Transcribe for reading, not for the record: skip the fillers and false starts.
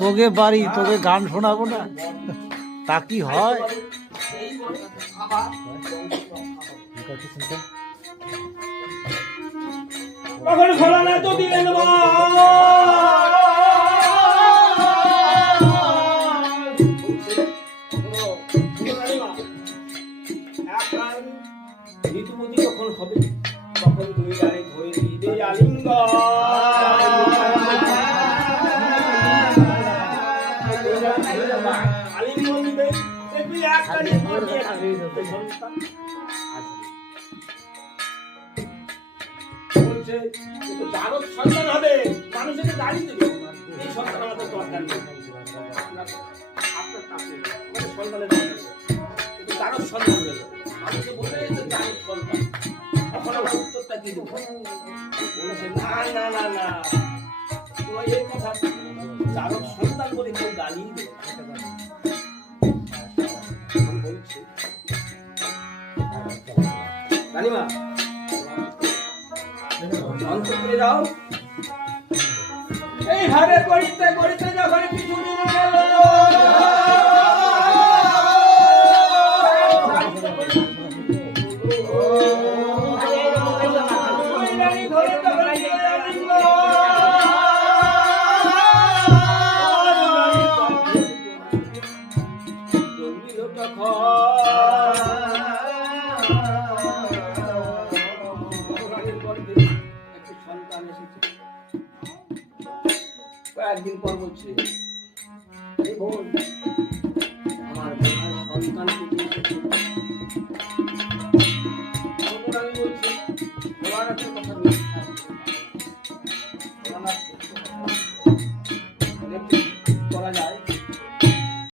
তোকে বাড়ি তোকে গান শোনাবো না, তা কি হয়? কখন খোলা না তো দিলেন ঋতুমতি যখন হবে তখন দুই গাড়ি ধরে দিবে আলিঙ্গ আলিঙ্গ দিবে দেখবি একটা জারদ সন্তান হবে, মানুষকে গাড়ি দেবে, এই সন্তান আমাদের দরকার নেই। আপনার কাছে সন্তানের দরকার নেই, কিন্তু জারদ সন্তান দেবে, মানুষকে বলে যে জারদ সন্তান। এখন আমার উত্তরটা কি দেবো? বলেছে না না না না, তোমার এই কথা জারদ সন্তান বলে কেউ গালি দেবে। এখন বলছে রানীমা অন্তরে যাও, এইভাবে করিতে করিতে যখন কিছুদিন গেল একদিন পর বলছে আমার সন্তান আমি বলছি করা যায়